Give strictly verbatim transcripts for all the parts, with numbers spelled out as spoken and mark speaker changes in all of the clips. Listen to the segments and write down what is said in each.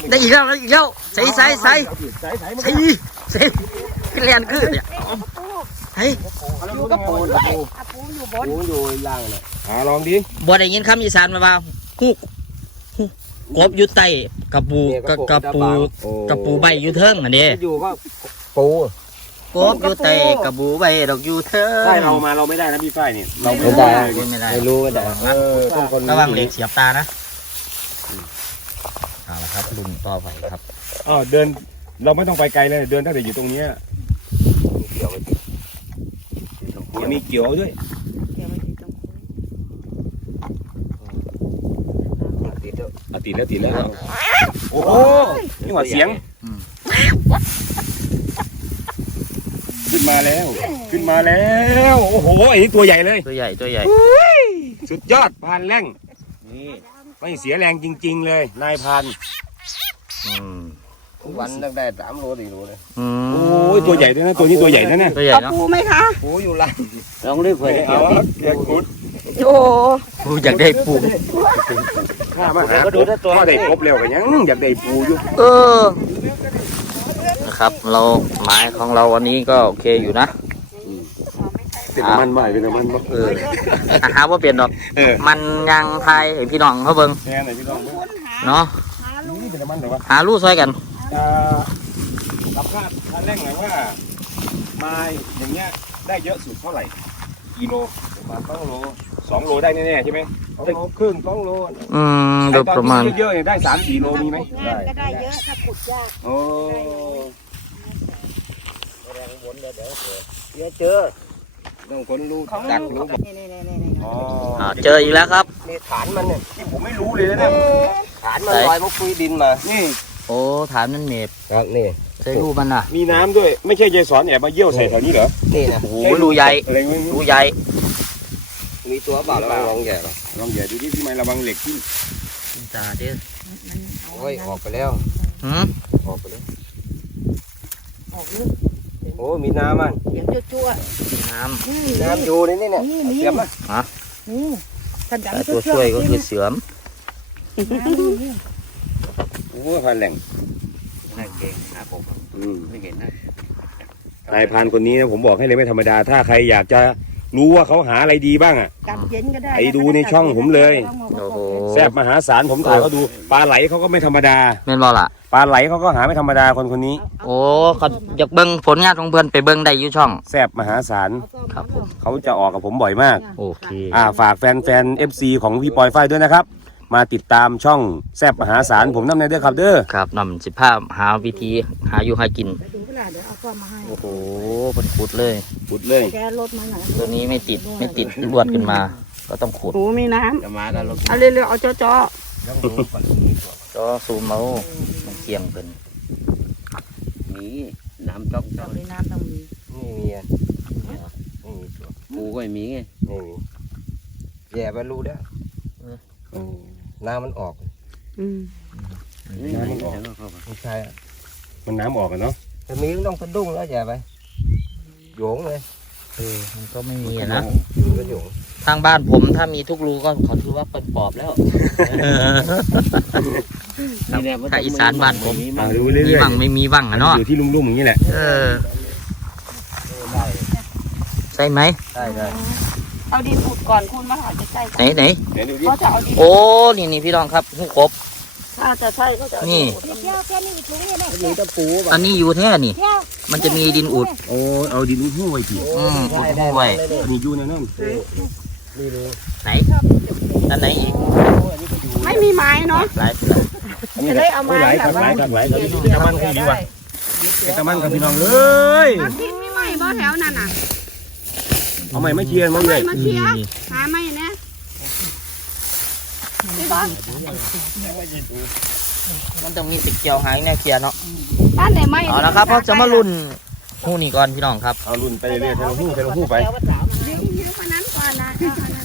Speaker 1: ได้อีกแล้วได้อีกแล้วใส่ใส่ใส่ใส่ใส่ใส่ขึ้นแลนขึ้นเนี่ยเฮ้ย
Speaker 2: อยู่กับปูด้วยปูอยู่บนปูอยู่ล่างเลยหาลองดิ
Speaker 1: บ่ได้ยินคำอีสานมาว่าฮู้กบอยู่ใต้กระปูกระปูกระปูใบอยู่เทิงอันนี้
Speaker 2: อยู่ก็ปู
Speaker 1: กบอยู่ใต้กระปูใบดอกอยู่เทิง
Speaker 3: ใช่เรามาเราไม่ได้นะพี่ฝ้ายนี่เรา
Speaker 2: ไม่ได้ไม่ได้ไม่รู้ไม่ได้
Speaker 1: ระวังเหล็กเสียบตานะเอาละครับลุงต่อไปครับ
Speaker 3: อ๋อเดินเราไม่ต้องไปไกลเลยเดินตั้งแต่อยู่ตรงนี้เกี่ยวมีเกี่ยวด้วยติดแล้วติดแล้วโอ้โหนี่หว่าเสียงขึ้นมาแล้วขึ้นมาแล้วโอ้โหไอ้นี่ตัวใหญ่เลย
Speaker 1: ตัวใหญ่ตัวใหญ่
Speaker 3: สุดยอดพานแรงนี่ไม่เสียแรงจริงๆเลยนายพาน
Speaker 2: วันตั้งแต่สามโลสี่โลเลย
Speaker 3: โอ้ยตัวใหญ่ด้วยนะตัวนี้ตัวใหญ่นะเนี่ย
Speaker 1: ตัวใหญ่เนาะ
Speaker 2: ปูไหมคะปูอยู่ล่างลองเลือกเผื่อ
Speaker 3: เอาอยากขุด
Speaker 2: โอ้
Speaker 1: ปูอยากได้ปู
Speaker 3: ข้ามาหาปูข้าได้ครบแล้วกันยังอยากได้ปูอยู่
Speaker 1: เออนะครับเราหมายของเราวันนี้ก็โอเคอยู่นะ
Speaker 3: เป็นมันใหม่เป็นมันเออ
Speaker 1: หาว่าเปลี่ยนหรอกมันยังไทยพี่น้องเขาเบิ่งเนาะหาลู่ซอยกัน
Speaker 3: รับคาดท่านแรกหน่อยว่าไม้อย่างเงี้ยได้เยอะสุดเท่าไหร่กิโลประมาณสองโลสองโลได้แน่ๆใช่ไหมสองโลครึ่งสองโล
Speaker 1: อืมโดยประมาณ
Speaker 3: เยอะๆได้สามสี่โลมีไหม
Speaker 2: ได้ก็ได้เยอะถ้าขุดยาก
Speaker 3: โอ้
Speaker 2: แรงวนเดี๋ยวเดี๋ยวเดี๋ยวเจอต้องคนรู้จักรู้นี่นี่นี่นี่
Speaker 1: อ๋อเจออีกแล้วครับ
Speaker 2: นี่ฐานมันเนี่ย
Speaker 3: ที่ผมไม่รู้เลยนะเนี่ย
Speaker 2: ฐานมันลอยมันคุยดินมา
Speaker 3: นี่
Speaker 1: โอ้ฐานมันเหน็บ
Speaker 2: ครับนี่
Speaker 1: ใช่รูมันน่ะ
Speaker 3: มีน้ำด้วยไม่ใช่ยายสอนแอบมาเยี่ยวใส่แถวนี้เหรอ
Speaker 2: นี่นะ
Speaker 1: โอ้รูใหญ่รูใหญ่
Speaker 2: มีตัวเปล่าแล้วลองแย่หรอ
Speaker 3: ลองแย่ดูที่ที่ไม่ระวังเหล็กที่
Speaker 1: จ่าเด้อ
Speaker 2: โอ้ยออกไปแล้ว
Speaker 1: หืม
Speaker 2: ออกไปแล้วออกลึกโอ้มีน้ำมัน
Speaker 4: เสียงจั่ว
Speaker 1: น้ำ
Speaker 2: น้ำอยู่ในนี่เนี่ยเสียมอ่ะ
Speaker 1: ฮะ
Speaker 4: นี่ถ้าดัง
Speaker 1: ตัวช่วยก็คือเสือม
Speaker 3: โอ้พันแหล่ง
Speaker 2: น่าเก่งครับผมไม่เห็นนะ
Speaker 3: นายพานคนนี้นะผมบอกให้เลยไม่ธรรมดาถ้าใครอยากจะรู้ว่าเขาหาอะไรดีบ้างอ่ะไปดูในช่องผมเลยแซ่บมหาศาลผมถ่ายเขาดูปลาไหลเขาก็ไม่ธรรมดา
Speaker 1: แม่นบ่ล่ะ
Speaker 3: ปลาไหลเขาก็หาไม่ธรรมดาคนคนนี้
Speaker 1: โอ้เขาอยากเบิ้งผลงานของเพื่อนไปเบิ้งได้อยู่ช่อง
Speaker 3: แซ่บมหาศาล
Speaker 1: ครับผม
Speaker 3: เขาจะออกกับผมบ่อยมาก
Speaker 1: โอเค
Speaker 3: อ่าฝากแฟนแฟนเอฟซีของพี่ปอยไฟด้วยนะครับมาติดตามช่องแซ่บมหาศาลผมน้ำในเด้อครับเด้อ
Speaker 1: ครับนำสิภาพหาวิธีหาอยู่หากินโอ้โหเป็นขุดเลย
Speaker 3: ขุดเลย
Speaker 1: ตัวนี้ไม่ติดไม่ติดลวดขึ้นมาก็ต้องขุด
Speaker 4: โอ้มีน้
Speaker 2: ำจะมากัน
Speaker 4: เอาเร็วๆเอาจ่อจ่อ
Speaker 1: จ่อซูมเอามันเคียงเป็น
Speaker 2: มีน้ำจ๊อกจ๊อก
Speaker 4: มีน้ำต้องมี
Speaker 2: นี่มีอ่ะปูก็ไม่มีไงนี่แย่ไปรู้แล้วน้ำมันออก
Speaker 4: อืม
Speaker 3: น้ำมันออก
Speaker 2: ไม่ใช่
Speaker 3: มันน้ำออกกันเนาะ
Speaker 2: แต่มีก็ต้องสะดุ้งแล้วแย่ไปโยงเลย
Speaker 1: เออมันก็ไม่มีนะ
Speaker 2: ท
Speaker 1: างบ้านผมถ้ามีทุกรูก็ขอถือว่าเป็นปอบแล้วถ้าอีสานบ้านผมมีบ้างไม่มีบ้างอะเนาะ
Speaker 3: อยู่ที่ลุ่มๆอย่างนี้แหละ
Speaker 1: เออใช่ไหม
Speaker 2: ใช่ใช่
Speaker 4: เอาดินอุดก่อนคุณมาหาจะใช่
Speaker 1: ไหนไหน
Speaker 4: เขาจะเอาดิน
Speaker 1: โอ้นี่นี่พี่น้องครับหูกบ
Speaker 4: ถ้าจะใช่ก็จะ
Speaker 1: นี่อันนี้อยู่แท้นี่มันจะมีดินอุด
Speaker 3: โอ้เอาดินอุดหูไว้ที
Speaker 1: อืมอุดหูไว้
Speaker 3: อันนี้อยู่ในนั่น
Speaker 1: ไหนอันไหนอีก
Speaker 4: ไม่มีไม้เนาะจะได้เอาไม้
Speaker 3: แบบว่าหลายหลายตะมันคือดีว่ะตะมันกับพี่น้องเลย
Speaker 4: ที่มีไม้บ่แถวนั่นน่ะ
Speaker 3: เอาไม้ไม่เชียร์มั้งเลย
Speaker 4: มาเชียร์หาไม้เนี่ยนี่บ้าน
Speaker 1: มันต้องมีติดเกี่ยวหางแนวเกียร์เนาะ
Speaker 4: บ้านไหนไม้
Speaker 1: เอาละครับเขาจะมาลุ่นหูนี่ก่อนพี่น้องครับ
Speaker 3: เอาลุ่นไปเรื่อยๆเทลหูเทลหูไป
Speaker 4: ยืดคนนั้นก่อนนะ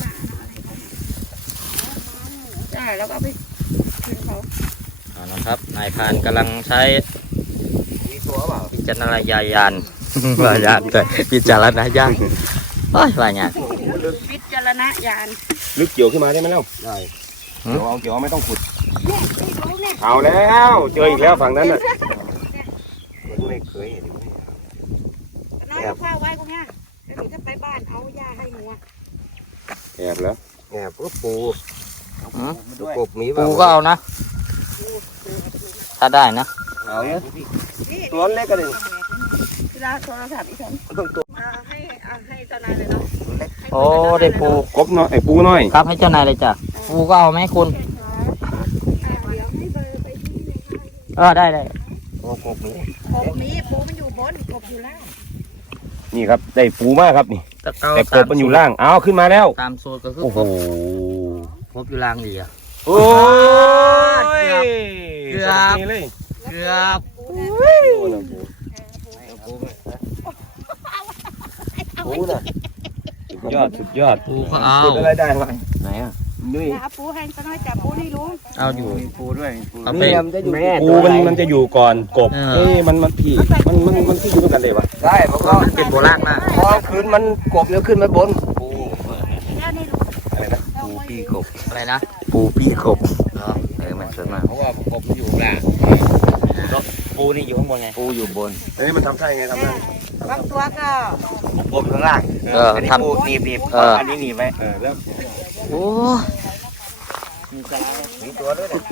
Speaker 4: ใช่แล้วก็ไปขึ้นเขา
Speaker 1: เอาละครับนายพานกำลังใช้พิจารณญาณว่าญาณแต่พิจารณญาณโอ้ยว่าญาณ
Speaker 4: พิจารณญาณ
Speaker 3: ลึกเกี่ยวขึ้นมาได้ไหมเล่าได้เกี่ยวเอาเกี่ยวไม่ต้องขุด
Speaker 4: เนี่ยนี่รู้เนี่ย
Speaker 3: เอาแล้วเจออีกแล้วฝั่งนั้นน่ะ
Speaker 2: ไม่เคยเห็น
Speaker 4: น้อยเอาข้าวไว้กูเนี่ยแล้วหนูจะไปบ้านเอายาให้หนูอะ
Speaker 3: แอบแล้ว
Speaker 2: แอบก็ปู
Speaker 1: อืม
Speaker 2: ดูกบมี
Speaker 1: ปูก็เอานะ ถ้าได้นะ
Speaker 2: เอาเนี่ย
Speaker 4: นี่
Speaker 2: ตัวเล็กก็เลย
Speaker 4: เวลาโทรศัพท์อีฉัน
Speaker 2: ต้องตัว
Speaker 4: มาให้เอาให้เจ้านายเลยเนาะ
Speaker 1: โอ้ได้ปู
Speaker 3: กบน้อยไอ้ปูน้อย
Speaker 1: ครับให้เจ้านายเลยจ้ะปูก็เอาไหมคุณ
Speaker 4: เดี๋ยวให้เบอร์ไปที่เลยค่ะ
Speaker 1: เออได้ได้
Speaker 2: โอ้กบมี
Speaker 4: กบมีปูมันอยู่บนกบอยู่ล่าง
Speaker 3: นี่ครับได้ปูมากครับนี่
Speaker 1: ตะเกา
Speaker 3: แต่กบมันอยู่ล่างเอาขึ้นมาแล้ว
Speaker 1: ตามสูตรก็คือ
Speaker 3: โอ้โห
Speaker 1: ครบครบอยู่ล่างดีอ่ะ
Speaker 3: โอ้ย
Speaker 1: เกือบ
Speaker 3: สดเลย
Speaker 1: เกือบ
Speaker 2: ปูน่ะ
Speaker 3: สุดยอดสุดยอด
Speaker 1: ปูก็เอา
Speaker 3: สุดอะไรได้ไหมไหนอ่ะ
Speaker 2: นุ้ย
Speaker 4: หาปูให้ก็น้อยจับปูนี่ลุง
Speaker 1: เอาอยู่
Speaker 2: ปูด้วย
Speaker 1: เอาไป
Speaker 2: นี่มันจะอยู่
Speaker 3: ปูมันมันจะอยู่ก่อนกบ
Speaker 1: เออ
Speaker 3: เอ้ยมันมันผีมันมันมันที่อยู่ด้วยกันเลยวะ
Speaker 2: ใช่เพราะว่า
Speaker 1: มันเป็นโบราณมาก
Speaker 2: พอคืนมันกบเดี๋ยวขึ้นมาบนปู
Speaker 4: แล้วนี่ลุง
Speaker 3: อะไรนะ
Speaker 2: ปูปีกบ
Speaker 1: อะไรนะ
Speaker 2: ปูปีกบ
Speaker 1: เนาะเออมันสวยมาก
Speaker 2: เพราะว่ากบมันอยู่ล่าง
Speaker 1: ปูนี่อยู่ข้างบนไง
Speaker 2: ปูอยู่บน
Speaker 3: เอ้ยมันทำท่ายังไงทำท่า
Speaker 4: บางตัวก็
Speaker 2: กบข้างล่าง
Speaker 1: เออ
Speaker 2: อันนี้
Speaker 1: ทำ
Speaker 2: ปูหนีบหนีบ
Speaker 1: เอออั
Speaker 2: นนี้หนีบไว้
Speaker 3: เออแล้ว
Speaker 1: โอ้
Speaker 2: มีตัวด้วยเนี่ย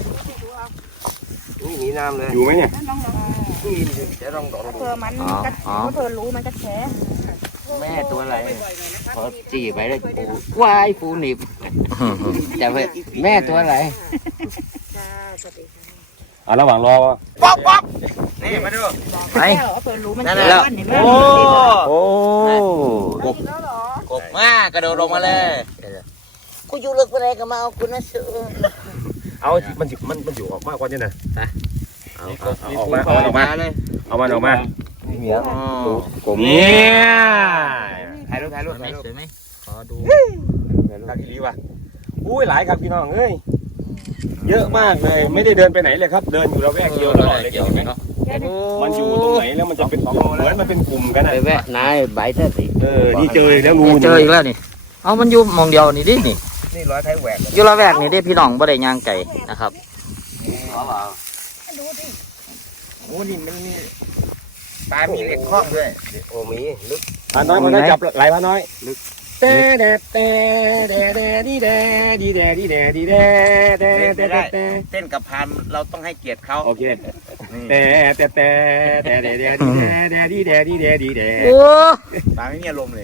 Speaker 2: นี่หนีน้ำเลย
Speaker 3: อยู่ไหมเนี่ย
Speaker 4: น้องลอง
Speaker 2: นี่จะลองดอก
Speaker 4: เผื่อมันก็เผื่อรู้มันก็แฉ
Speaker 2: แม่ตัวอะไรพอจีไปเลยปูวายปูหนีบจะไปแม่ตัวอะไร
Speaker 4: จ้าสวัสดี
Speaker 3: อ่ะระหว่างรอ
Speaker 2: ป๊อกป๊อกนี่มาดู
Speaker 1: ไป
Speaker 4: ค่ะเผื่อรู้มัน
Speaker 1: นั่น
Speaker 4: แฉ
Speaker 1: แหละ
Speaker 4: มันเห็นไหม
Speaker 1: โอ้
Speaker 3: โอ้
Speaker 4: กบแล้วเหรอก
Speaker 1: บมากกระโดดลงมาเลย
Speaker 4: กูอยู่ลึกไปไหนก็มาเอากูนะเสือ
Speaker 3: เอามันสิมันมันอยู่ออกมากกว่านี้นะเอาเอาเอาออกมา
Speaker 2: ปู
Speaker 3: เอามันออกมา
Speaker 2: เลย
Speaker 3: เอามันออกมา
Speaker 2: เหมียว
Speaker 3: กบเนี่ย
Speaker 2: ถ่ายรูปถ่าย
Speaker 1: ส
Speaker 2: รู
Speaker 1: ว
Speaker 2: ป
Speaker 1: ยไหม
Speaker 2: ถ่ายรูป
Speaker 1: สวยไหมขอดู
Speaker 3: ทักอีหลีว่ะอุ้ยหลายครับพี่น้องเอ้ยเยอะมากเลยไม่ได้เดินไปไหนเลยครับ เดินอยู่ระแวกเดียวตลอดเลย
Speaker 1: เกี่ยว
Speaker 3: เห็นไหม
Speaker 1: เนาะ
Speaker 3: มันอยู่ตรงไหนแล้วมันจะเป็นเหมือนมันเป็นกลุ่มกัน
Speaker 2: ไป
Speaker 3: อ่ะ
Speaker 2: แวะนายใบเท่าสิ
Speaker 3: เออนี่เจอแล้วรู
Speaker 1: เจออีกแล้วนี่ เอามันอยู่หมองเดียวนี่ดินี่
Speaker 2: นี่ร้อยไทยแหวก
Speaker 1: อยู่ละแวกนี่ดิพี่น้องบ่ได้ย่างไก่นะครับ
Speaker 2: โอ้นี่มันมีปลามีเหล็กครอบด้วยโอ้มีลึก
Speaker 3: พาน้อยมันได้จับหลายพาน้อยลึกแต่แดดแต่แดดแดดดีแดดดีแดดดีแดดดีแดดแดดแดดแดดแดด
Speaker 2: เต้นกับพานเราต้องให้เกียรติเขา
Speaker 3: โอเคแต่แต่แต่แต่แดดแดดดีแดดแดดดีแดดดีแดดดีแดด
Speaker 1: โอ้
Speaker 2: ปลาไม่มีอารมณ์เลย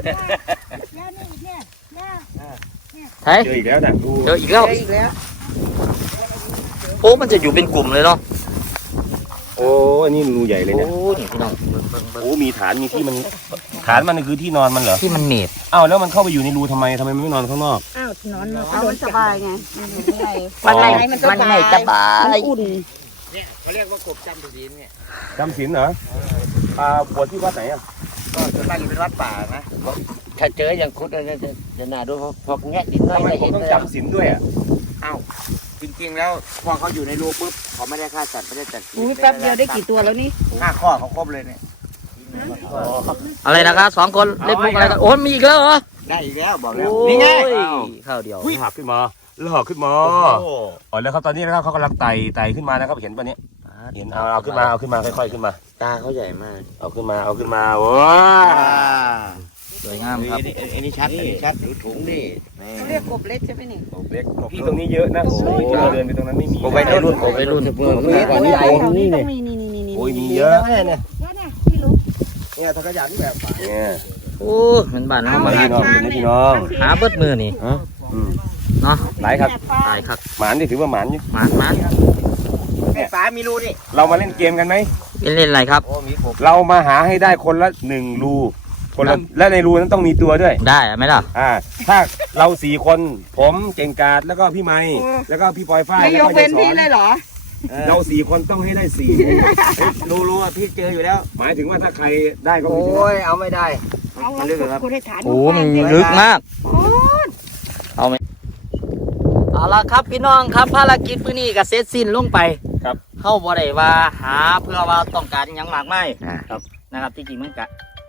Speaker 1: ไทย
Speaker 3: เจออีกแล้วนะดู
Speaker 1: เจออีกแล้ว
Speaker 4: อีกแล้ว
Speaker 1: โอ้มันจะอยู่เป็นกลุ่มเลยเนาะ
Speaker 3: โอ้อันนี้รูใหญ่เลย
Speaker 1: โอ้
Speaker 3: เนี่ย
Speaker 1: นี่พี่น้องเบิ่งเบิ่งเบิ่ง
Speaker 3: โอ้มีฐานมีที่มันฐานมันคือที่นอนมันเหรอ
Speaker 1: ที่มันเหน็บ
Speaker 3: อ้าวแล้วมันเข้าไปอยู่ในรูทำไมทำไมมันไม่นอนข้างนอก
Speaker 4: อ้าวนอนเอามันสบายไงมันอยู่ข้างใน
Speaker 1: มันไม่
Speaker 4: มัน
Speaker 1: มันไม่สบา
Speaker 4: มัน
Speaker 1: ย
Speaker 4: อุ่น
Speaker 2: เนี่ยเขาเรียกว่ากบจำศีลเนี่ย
Speaker 3: จำศีลเหรอปลาบวชที่วัดไหนอ่ะ
Speaker 2: ก็ส่วนมากจะเป็นวัดป่านะถ้าเจออย่างคุดอะไรจะจะน่าดูพอแงะดินน้อย
Speaker 3: ทำไม
Speaker 2: ไม่
Speaker 3: ผม
Speaker 2: เห็น
Speaker 3: ต้อง
Speaker 2: เลย
Speaker 3: จำศีลด้วยอ่ะ
Speaker 2: อ้าวจริงๆแล้วพอเขาอยู่ในรูปุ๊บเขาไม่ได้ฆ่าสัตว์ไม่ได้ตัด
Speaker 4: อุ้ยแป๊บเดียวได้กี่ตัวแล้วนี่
Speaker 2: ห้าข้อเขาครบเลยเนี่ย
Speaker 1: อะไรนะครับสองคนเล่นมุกอะไรกันโอ้มีอีกแล้วเหรอ
Speaker 2: ได้อีกแล้วบอกแล้ว
Speaker 1: โอ้ย
Speaker 2: นี่ไง
Speaker 1: ข้าวเดียว
Speaker 3: อุ้ยหักขึ้นมาแล้วหักขึ้นมา
Speaker 2: โอ้
Speaker 3: อ๋อแล้วครับตอนนี้นะครับเขากำลังไต่ไต่ขึ้นมานะครับเห็นปะเนี่ยเห็นเอาเอาขึ้นมาเอาขึ้นมาค่อยๆขึ้นมา
Speaker 2: ตาเขาใหญ่มาก
Speaker 3: เอาขึ้นมาเอาขึ้นมาว้า
Speaker 1: สวยงามครับ
Speaker 2: อันนี้ชัดอันนี้ชัดดูถุงนี่
Speaker 4: เรียกกบเล็กใช่ไหมนี่
Speaker 3: เล็กพี่ตรงนี้เยอะนะโอ้ยเราเดินไปตรงนั้นไม่มี
Speaker 2: กบไปรุ่นกบไปรุ่นเพื่อนนี่ก่อนนี่
Speaker 4: นี่
Speaker 2: ผม
Speaker 4: นี่
Speaker 2: นี่
Speaker 4: นี่
Speaker 2: เนี่ย
Speaker 4: นี่นี่นี่
Speaker 3: โอ้ยมีเยอะ
Speaker 2: เนี่ยเนี่ย
Speaker 4: แล้วเนี่ยพี่รู้
Speaker 2: เนี่ยถ้าขยันแบบ
Speaker 3: เนี่ย
Speaker 1: โอ้เหมือนบ้านเรา
Speaker 3: มา
Speaker 1: มา
Speaker 3: พี่น้องนี่พี่น้อง
Speaker 1: หาเบิดมือนี่
Speaker 3: ฮะอืม
Speaker 1: เนาะ
Speaker 3: หลายครับ
Speaker 1: ตายครับ
Speaker 3: หมานนี่ถือว่าหมานอยู่
Speaker 1: มามา
Speaker 2: ไอ้ฝามีรูนี่
Speaker 3: เรามาเล่นเกมกันไหม
Speaker 1: เป็นเล่นอะไรครับ
Speaker 2: โอ้มีกบ
Speaker 3: เรามาหาให้ได้คนละหนึ่งรูคนละและในรูนั้นต้องมีตัวด้วย
Speaker 1: ได้ไหมล่ะ
Speaker 3: อ่า ถ้าเราสี่คนผมเจงกาดแล้วก็พี่ไม้แล้วก็พี่ปอยฝ้าย
Speaker 4: ไม่
Speaker 3: แล้
Speaker 4: ยว ก
Speaker 3: ก็
Speaker 4: เว้น
Speaker 3: ยายส
Speaker 4: พี่
Speaker 3: อน
Speaker 4: เลยเหรอ
Speaker 3: เราสี่คนต้องให้ได้สี่
Speaker 2: รูรูอ่ะพี่เจออยู่แล้ว
Speaker 3: หมายถึงว่าถ้าใครได้ก็
Speaker 2: โอ้
Speaker 3: มีชนะ
Speaker 2: ยเอาไม่ได้
Speaker 4: เอาเราคุณให้ฐาน
Speaker 1: โอ้มันลึกมาก
Speaker 4: โอ้ย
Speaker 1: เอาไหมเอาละครับพี่น้องครับภารกิจมื้อนี้ก็เสร็จสิ้นลงไป
Speaker 3: ครับ
Speaker 1: เข้าบ่ได้ว่าหาเพื่อว่าต้องการอหยังมากมาย
Speaker 2: อ่า
Speaker 1: ครับนะครับที่จริงมันก็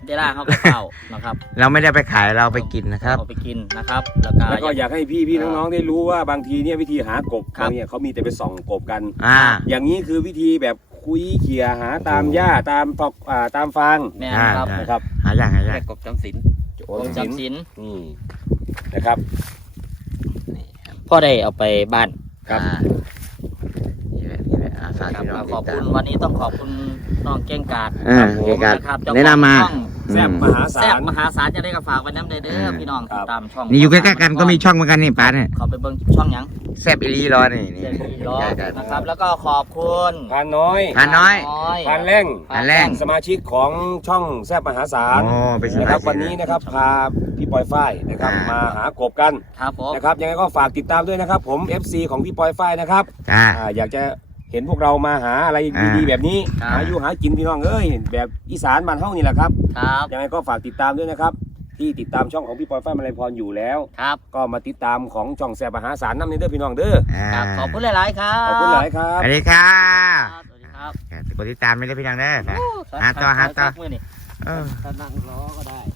Speaker 1: เวลาเขาก็เข้านะครับ
Speaker 5: เราไม่ได้ไปขายเราไปกินนะครับ
Speaker 1: เอาไปกินนะครับแล้วก็
Speaker 3: แล้วก็อยากให้พี่พี่น้องๆได้รู้ว่าบางทีเนี่ยวิธีหากบ
Speaker 1: ครับ
Speaker 3: เขาเนี่ยเขามีแต่ไปส่องกบกัน
Speaker 5: อ่า
Speaker 3: อย่างนี้คือวิธีแบบคุยเขี่ยหาตามหญ้าตามปอกอ่าตามฟาง
Speaker 1: แม่นครับ
Speaker 5: ได้
Speaker 3: นะครับ
Speaker 5: หายากหายา
Speaker 2: แม่
Speaker 5: ก
Speaker 2: กบจำศีล
Speaker 3: โอ้
Speaker 1: ผม
Speaker 3: จำ
Speaker 1: จำ
Speaker 3: สิ
Speaker 1: สิ
Speaker 3: น
Speaker 1: น
Speaker 3: นี่นะครับ
Speaker 1: พ่อได้เอาไปบ้าน
Speaker 3: ครับ
Speaker 5: อ่านี่แหละนี่แหละอ่าฝาก
Speaker 1: ครับ
Speaker 5: พี่น้อง
Speaker 1: ขอบ
Speaker 5: ติด
Speaker 1: คุ
Speaker 5: ตา
Speaker 1: ณ
Speaker 5: ม
Speaker 1: วันนี้ต้องขอบคุณน้องเก้งกาด
Speaker 5: อ่าเกี่ยวกับ
Speaker 1: นะครับเจ้ข
Speaker 5: แนะ
Speaker 1: อง
Speaker 5: นำมา
Speaker 1: ช่อง
Speaker 3: แซ่บมหาศา
Speaker 1: แซ่บ
Speaker 3: ล
Speaker 1: มหาศาลจะได้กับฝากไว้น้ำเด้อเด้อ
Speaker 5: อ่า
Speaker 1: พี่น้อง
Speaker 3: ครั
Speaker 1: ติ
Speaker 3: บ
Speaker 1: ดตามช่อง
Speaker 5: นี่อยู่ใกล้ๆกันก็มีช่องเหมือนกันนี่ป้าเนี่ย
Speaker 1: เขาไปเบิ่งช่องหยัง
Speaker 5: แซบอีหลีรอนี่นี่
Speaker 1: เจ็ดปีร้อ
Speaker 5: ใกล้
Speaker 1: ย
Speaker 5: กัน
Speaker 1: นะครับ แล้วก็ขอบคุณ
Speaker 3: พานน้อย
Speaker 5: พานน้อย
Speaker 3: พานแร่ง
Speaker 5: พานแร่ง
Speaker 3: สมาชิกของช่องแซ่บมหาศาล
Speaker 5: โอ้ไปส
Speaker 3: นะ
Speaker 5: มั
Speaker 3: ครับ
Speaker 5: คร
Speaker 3: วันนี้นะครับพาพี่ปอยฝ้ายนะครับ
Speaker 5: อ่าม
Speaker 3: มาหากบกัน
Speaker 1: ครับผม
Speaker 3: นะครับยังไงก็ฝากติดตามด้วยนะครับ ผม เอฟ ซี ของพี่ปอยฝ้ายนะครับ
Speaker 5: จ้า
Speaker 3: อ่าอยากจะเห็นพวกเรามาหาอะไรดีๆ
Speaker 5: อ่า
Speaker 3: แบบนี้
Speaker 1: ครับ
Speaker 3: หาอยู่หากินพี่น้องเอ้ยแบบอีสานบ้านเฮานี่แหละครับ
Speaker 1: ครับ
Speaker 3: ยังไงก็ฝากติดตามด้วยนะครับ ที่ติดตามช่องของพี่ปอยฝ้ายมาลัยพรอยู่แล้ว
Speaker 1: ครับ
Speaker 3: ก็มาติดตามของช่องแซ่บมหาศาลน้ำในเด้อพี่น้องเด้อ
Speaker 5: อ่า
Speaker 1: ครับขอบคุณหลาย ๆ ครับ
Speaker 3: ขอบคุณหลายครับ
Speaker 5: สวัสดีค่ะ
Speaker 1: ครับสวัสดีครับ
Speaker 5: กดติดตามไม่ได้พี่น้องเด้อไป หาต่อหาต่อ
Speaker 1: มื้อนี้
Speaker 5: เออ
Speaker 2: ถ้านั่งล้อก็ได้